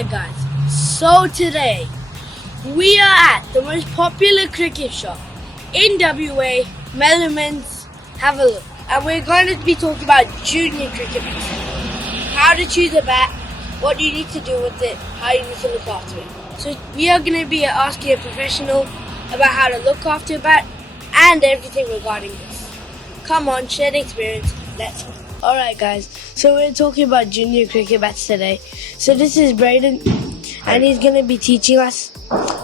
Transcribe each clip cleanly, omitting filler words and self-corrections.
Alright guys, so today we are at the most popular cricket shop in WA, Mellamans. Have a look. And we're going to be talking about junior cricket bats. How to choose a bat, what you need to do with it, how you need to look after it. So we are going to be asking a professional about how to look after a bat and everything regarding this. Come on, share the experience. Let's go. Alright guys, so we're talking about junior cricket bats today. So this is Braden and he's going to be teaching us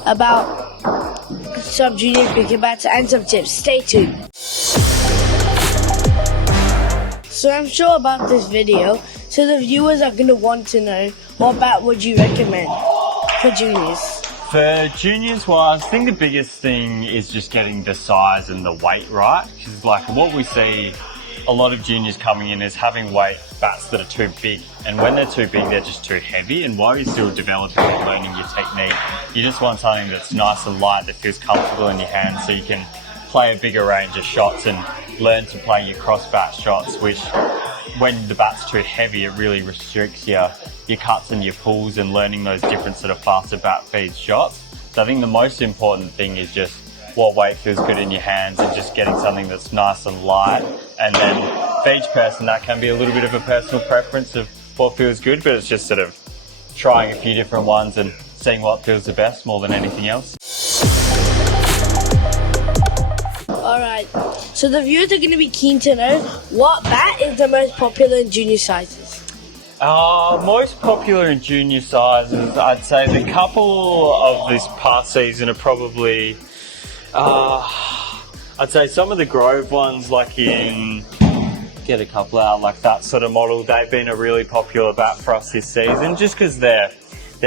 about some junior cricket bats and some tips. Stay tuned. So I'm sure about this video, so the viewers are going to want to know, what bat would you recommend for juniors? For juniors, well, I think the biggest thing is just getting the size and the weight right. Because like what we see a lot of juniors coming in is having bats that are too big, and when they're too big they're just too heavy, and while you're still developing and learning your technique, you just want something that's nice and light, that feels comfortable in your hands, so you can play a bigger range of shots and learn to play your cross bat shots, which when the bat's too heavy it really restricts your cuts and your pulls, and learning those different sort of faster bat feed shots. So I think the most important thing is just what weight feels good in your hands, and just getting something that's nice and light. And then for each person that can be a little bit of a personal preference of what feels good, but it's just sort of trying a few different ones and seeing what feels the best more than anything else. Alright, so the viewers are going to be keen to know, what bat is the most popular in junior sizes? Most popular in junior sizes, I'd say the couple of this past season are probably I'd say some of the Grove ones, like get a couple out, like that sort of model, they've been a really popular bat for us this season, just because they're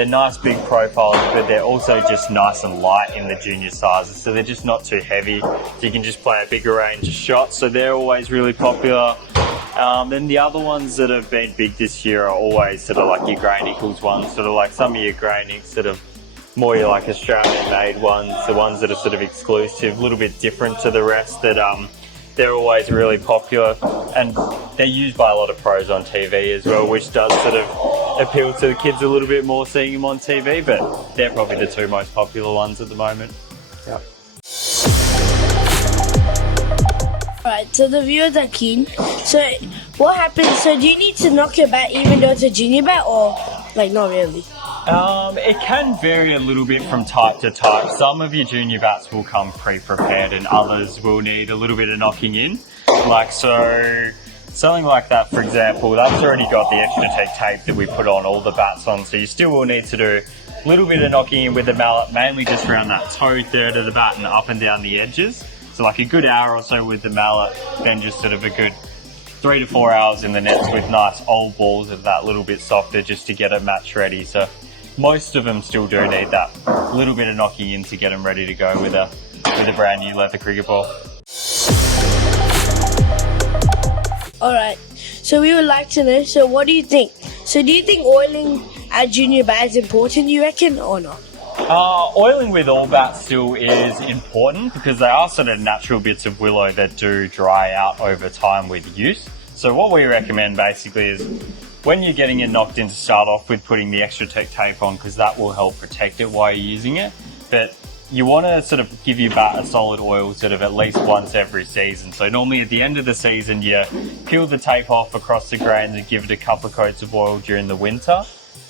nice big profiles, but they're also just nice and light in the junior sizes, so they're just not too heavy, so you can just play a bigger range of shots, so they're always really popular. Then the other ones that have been big this year are always sort of like your Grain Eagles ones, sort of like some of your Grain Eagles that have more your like Australian made ones, the ones that are sort of exclusive, a little bit different to the rest, that they're always really popular, and they're used by a lot of pros on TV as well, which does sort of appeal to the kids a little bit more seeing them on TV, but they're probably the two most popular ones at the moment. Yeah. Alright, so the viewers are keen. So what happens, so do you need to knock your bat even though it's a junior bat, or like not really? It can vary a little bit from type to type. Some of your junior bats will come pre-prepared, and others will need a little bit of knocking in. Like, so something like that, for example, that's already got the Extra-Tech tape that we put on all the bats on, so you still will need to do a little bit of knocking in with the mallet, mainly just around that toe third of the bat and up and down the edges. So like a good hour or so with the mallet, then just sort of a good 3 to 4 hours in the nets with nice old balls that are that little bit softer, just to get it match ready. So most of them still do need that little bit of knocking in to get them ready to go with a brand new leather cricket ball. Alright, so we would like to know, so what do you think? So do you think oiling a junior bat is important, you reckon, or not? Oiling with all bats still is important, because they are sort of natural bits of willow that do dry out over time with use. So what we recommend basically is, when you're getting it knocked in, to start off with putting the Extra-Tech tape on, because that will help protect it while you're using it. But you want to sort of give your bat a solid oil sort of at least once every season. So normally at the end of the season you peel the tape off across the grains and give it a couple of coats of oil during the winter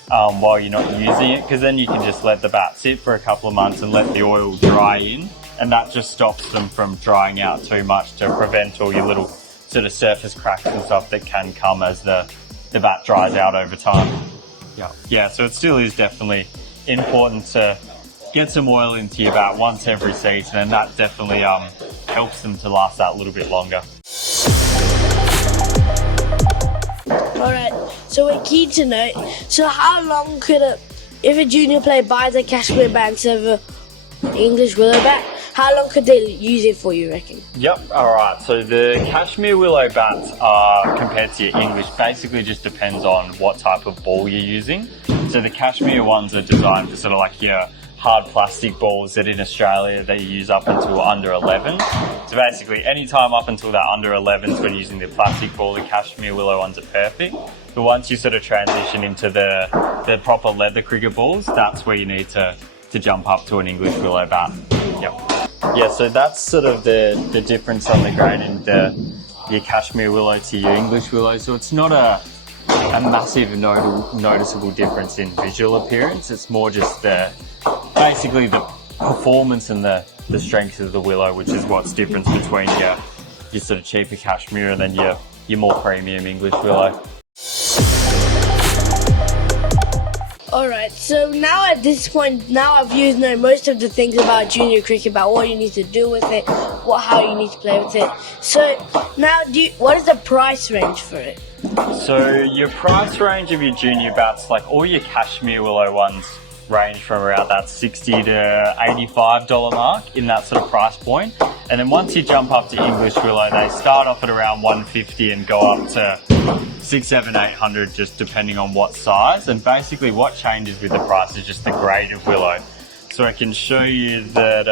while you're not using it, because then you can just let the bat sit for a couple of months and let the oil dry in, and that just stops them from drying out too much, to prevent all your little sort of surface cracks and stuff that can come as the bat dries out over time. Yeah, so it still is definitely important to get some oil into your bat once every season, and that definitely helps them to last that little bit longer. Alright, so we're keen to know, so how long could if a junior player buys a Cashmere bat instead of an English willow bat, how long could they use it for, you reckon? Yep, alright, so the Cashmere willow bats are, compared to your English, basically just depends on what type of ball you're using. So the Cashmere ones are designed for sort of like your hard plastic balls that in Australia they use up until under 11. So basically any time up until that under 11s when using the plastic ball, the cashmere willow ones are perfect. But once you sort of transition into the proper leather cricket balls, that's where you need to jump up to an English willow bat. Yep. Yeah, so that's sort of the difference on the grain in your cashmere willow to your English willow. So it's not a massive noticeable difference in visual appearance. It's more just basically the performance and the strength of the willow, which is what's difference between your sort of cheaper cashmere and then your more premium English willow. Alright, so now at this point, now our viewers know most of the things about junior cricket, about what you need to do with it, how you need to play with it. So now, what is the price range for it? So your price range of your junior bats, like all your cashmere willow ones, range from around that $60 to $85 mark in that sort of price point. And then once you jump up to English willow, they start off at around $150 and go up to $600, $700, $800, just depending on what size. And basically what changes with the price is just the grade of willow. So I can show you that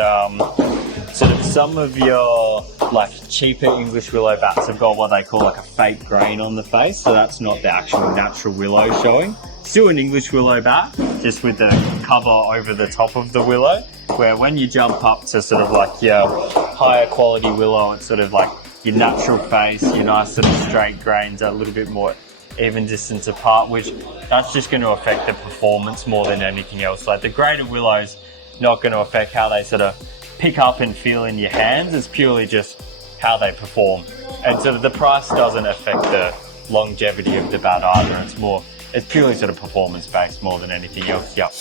sort of some of your like cheaper English willow bats have got what they call like a fake grain on the face. So that's not the actual natural willow showing. Still an English willow bat, just with the cover over the top of the willow, where when you jump up to sort of like your higher quality willow, it's sort of like your natural face, your nice sort of straight grains are a little bit more even distance apart, which that's just going to affect the performance more than anything else. Like the grade of willow's not going to affect how they sort of pick up and feel in your hands. It's purely just how they perform. And sort of the price doesn't affect the longevity of the bat either. It's purely sort of performance based more than anything else. Yep.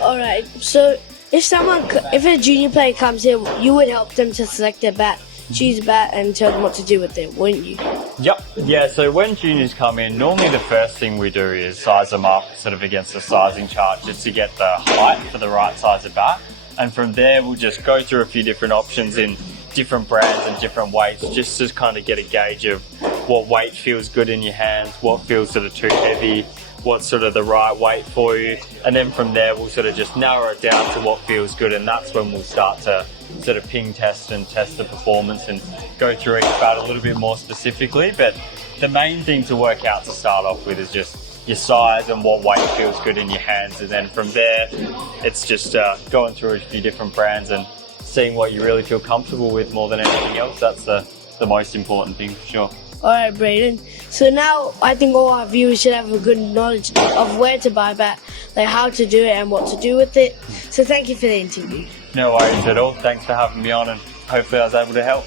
Alright, so if a junior player comes here, you would help them to select their bat, choose a bat and tell them what to do with it, wouldn't you? Yep. Yeah, so when juniors come in, normally the first thing we do is size them up sort of against the sizing chart just to get the height for the right size of bat. And from there, we'll just go through a few different options in different brands and different weights just to kind of get a gauge of what weight feels good in your hands, what feels sort of too heavy, what's sort of the right weight for you. And then from there, we'll sort of just narrow it down to what feels good. And that's when we'll start to sort of ping test and test the performance and go through each bat a little bit more specifically. But the main thing to work out to start off with is just your size and what weight feels good in your hands. And then from there, it's just going through a few different brands and seeing what you really feel comfortable with more than anything else. That's the most important thing for sure. Alright, Braden. So now I think all our viewers should have a good knowledge of where to buy a bat, like how to do it and what to do with it. So thank you for the interview. No worries at all. Thanks for having me on and hopefully I was able to help.